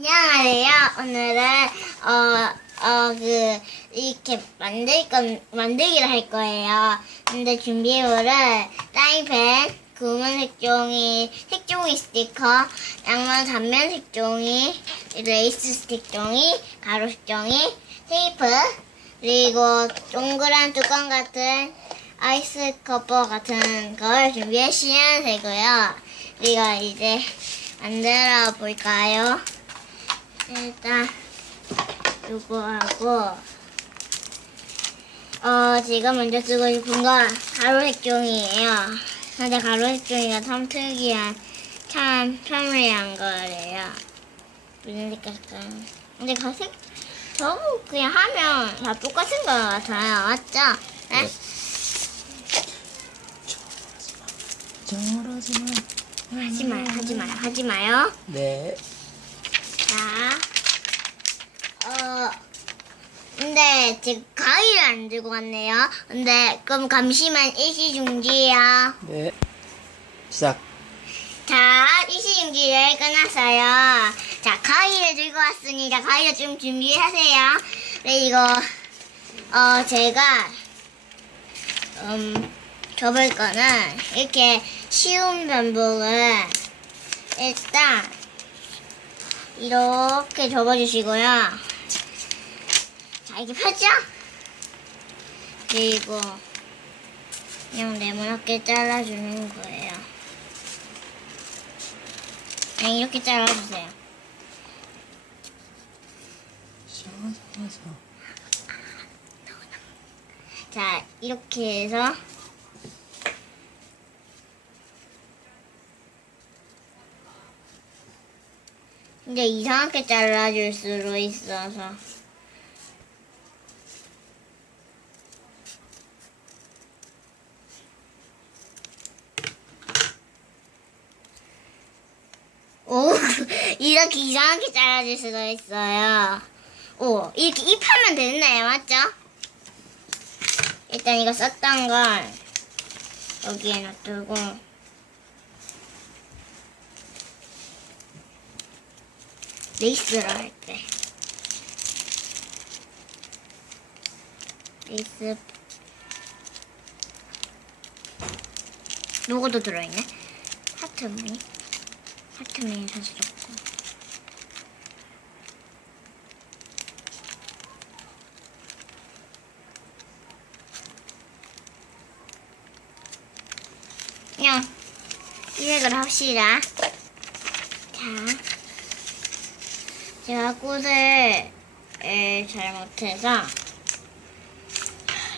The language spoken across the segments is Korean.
안녕하세요. 오늘은 어, 어, 그, 이렇게 만들 건, 만들기를 할 거예요. 근데 준비물은 사인펜, 구문 색종이, 색종이 스티커, 양면 단면 색종이, 레이스 스틱종이, 가로 색종이, 테이프, 그리고 동그란 뚜껑 같은 아이스 커버 같은 걸 준비하시면 되고요. 우리가 이제 만들어 볼까요? 일단 요거 하고 어 제가 먼저 쓰고 싶은 건 가로 색종이에요. 근데 가로 색종이가 참 특이한 참 편리한 거래요. 무슨 색깔일까요? 근데 가색 저거 그냥 하면 다 똑같은 거 같아요. 맞죠? 네? 저러지 마. 하지 마요, 하지 마요, 하지 마요. 네. 자, 어, 근데 지금 가위를 안 들고 왔네요. 근데 그럼 잠시만 일시 중지요. 네. 시작. 자, 일시 중지를 끝났어요. 자, 가위를 들고 왔으니까 가위를 좀 준비하세요. 그리고 어 제가 음 접을 거는 이렇게 쉬운 반복을 일단 이렇게 접어주시고요. 자, 이게 펴죠? 그리고 그냥 네모나게 잘라주는 거예요. 그냥 이렇게 잘라주세요. 자, 이렇게 해서 근데 이상하게 잘라줄 수도 있어서 오, 이렇게 이상하게 잘라줄 수도 있어요. 오, 이렇게 입하면 되나요? 맞죠? 일단 이거 썼던 걸 여기에 놔두고 레이스를 할 때. 레이스. 로고도 들어있네. 하트 무늬. 하트 무늬 사실 좋고. 그냥 시작을 합시다. 자, 제가 꽃을 에, 잘못해서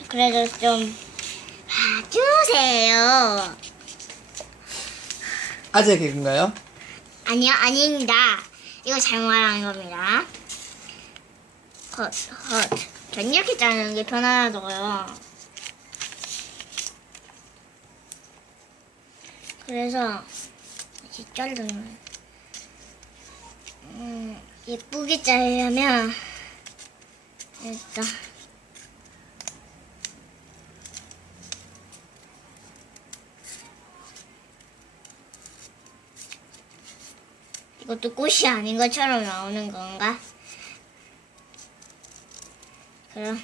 그래도 좀 봐주세요. 아재 개그인가요? 아니요, 아닙니다. 이거 잘못 말한 겁니다. 컷, 컷. 전 이렇게 자르는 게 편하더라고요. 그래서 이렇게 자르면 음, 예쁘게 자르려면 일단 이것도 꽃이 아닌 것처럼 나오는 건가? 그럼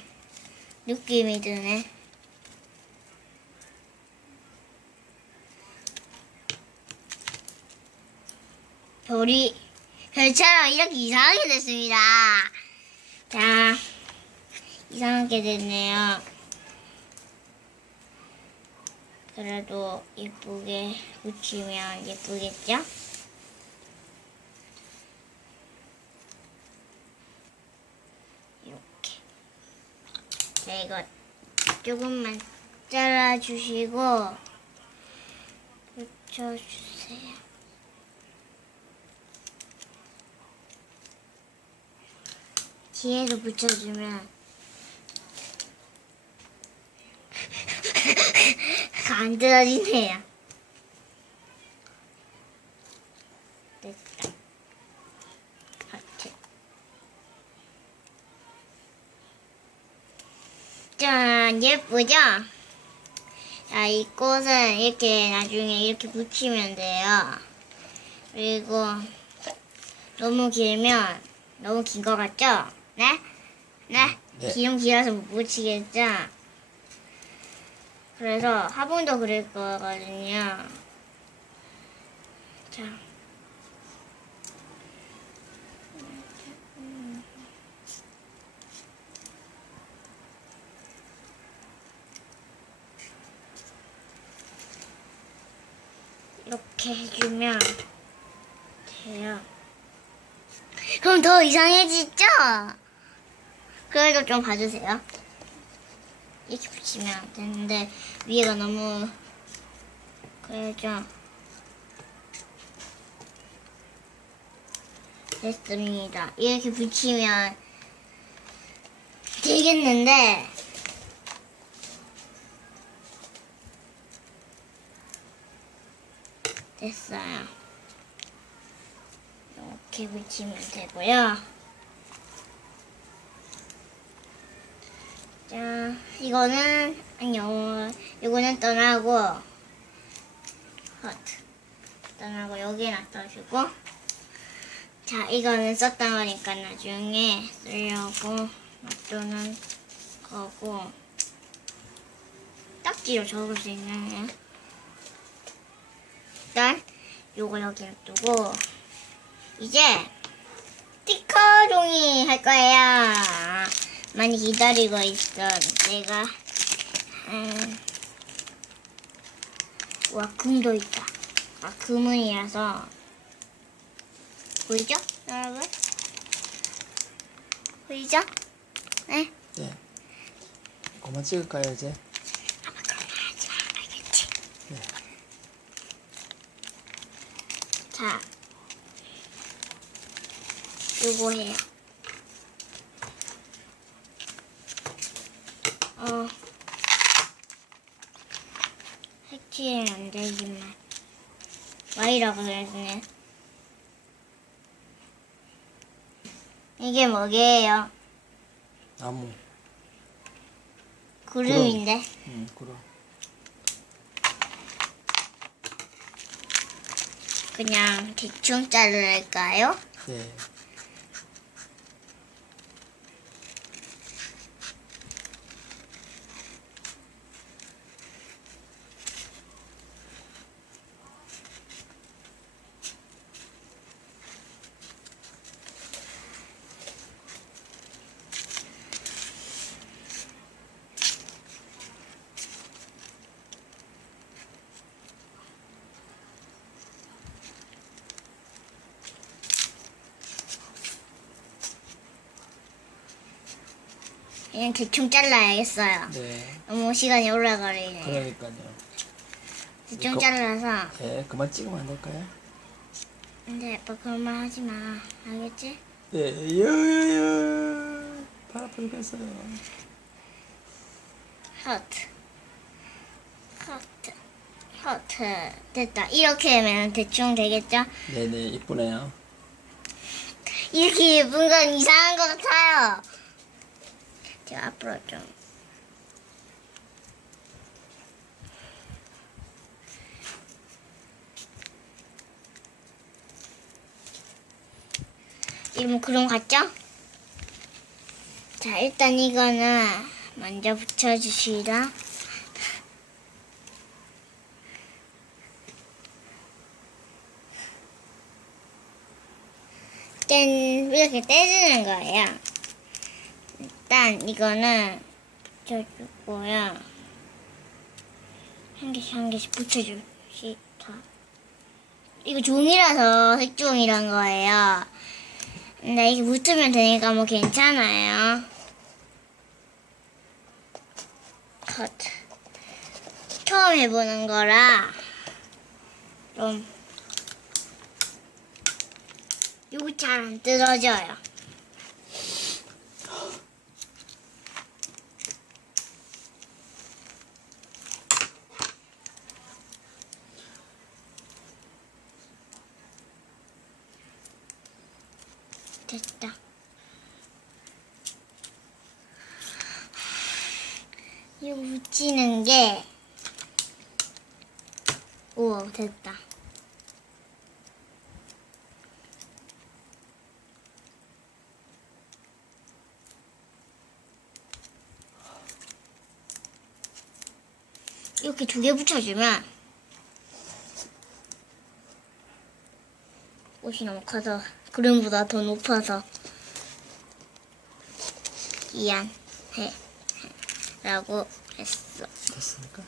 느낌이 드네. 별이 별처럼 이렇게 이상하게 됐습니다. 자, 이상하게 됐네요. 그래도 예쁘게 붙이면 예쁘겠죠? 이렇게. 자, 이거 조금만 잘라주시고 붙여주세요. 뒤에도 붙여주면 안 떨어지네요. 됐다. 하트. 짠, 예쁘죠? 자, 이 꽃은 이렇게 나중에 이렇게 붙이면 돼요. 그리고 너무 길면 너무 긴 것 같죠? 네? 네? 네. 기름 길어서 못 붙이겠죠? 그래서 화분도 그릴 거거든요. 자. 이렇게 해주면 돼요. 그럼 더 이상해지죠? 그래도 좀 봐주세요. 이렇게 붙이면 안 되는데 위에가 너무 그래죠. 됐습니다. 이렇게 붙이면 되겠는데 됐어요. 이렇게 붙이면 되고요. 자, 이거는 아니요. 이거는 떠나고 하트 떠나고 여기 놔둬주고 자, 이거는 썼던 거니까 나중에 쓰려고 놔두는 거고 딱지로 적을 수 있는 일단 요거 여기 놔두고 이제 스티커 종이 할 거예요. 많이 기다리고 있어. 내가 음, 와 금도 있다. 아 금은이라서 보이죠, 여러분? 보이죠? 네. 네. 그만 찍을까요, 이제? 아빠 그런 말 하지 마. 알겠지? 네. 자, 요거 해요. 어, 색칠은 안 되지만 Y라고 그랬네. 이게 뭐게요? 나무. 구름인데. 응, 그럼. 그냥 대충 자를까요? 네. 그냥 대충 잘라야겠어요. 네. 너무 시간이 오래 걸리네. 그러니까요. 대충 이거- 잘라서. 네, 그만 찍으면 안 될까요? 근데 아빠 그런 말 하지 마. 알겠지? 네, 여여여. 팔 아파 죽겠어요. 하트. 하트. 하트. 됐다. 이렇게 하면 대충 되겠죠? 네네, 이쁘네요. 이렇게 예쁜 건 이상한 것 같아요. 제가 앞으로 좀. 이러면 그럼 같죠? 자, 일단 이거는 먼저 붙여주시다. 짠 이렇게 떼주는 거예요. 일단 이거는 붙여주고요. 한 개씩 한 개씩 붙여줍시다. 이거 종이라서 색종이란 거예요. 근데 이게 붙으면 되니까 뭐 괜찮아요. 컷. 처음 해보는 거라 좀 이거 잘 안 뜯어져요. 됐다. 이거 붙이는 게 우와 됐다. 이렇게 두 개 붙여주면 옷이 너무 커서 그림보다 더 높아서 미안해 라고 했어. 됐습니까?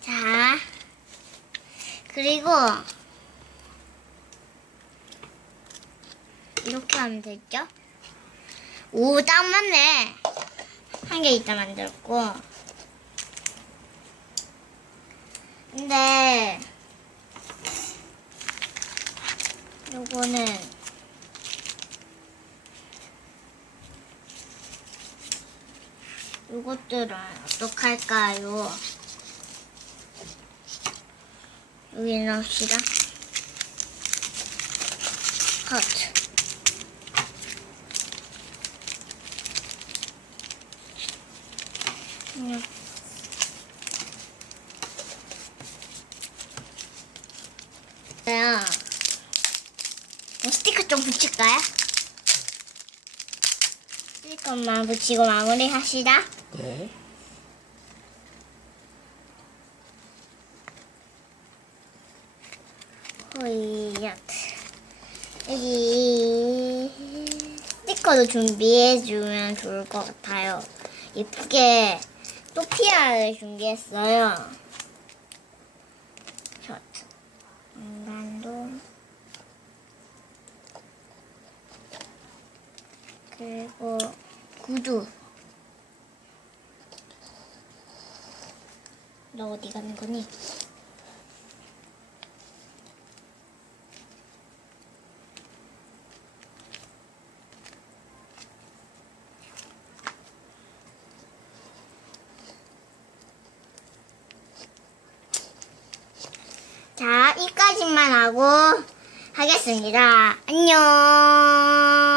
자, 그리고 이렇게 하면 됐죠? 오, 딱 맞네. 한 개 이따 만들었고. 근데 요거는 요것들은 어떻게 할까요? 여기 넣읍시다. 하트. 음. 네. 뭐 스티커 좀 붙일까요? 스티커만 붙이고 마무리 합시다. 네. 호이야트 여기 스티커도 준비해주면 좋을 것 같아요. 예쁘게 또피아를 준비했어요. 셔츠 인간도 그리고 구두 너 어디 가는 거니? 자, 이까지만 하고 하겠습니다. 안녕.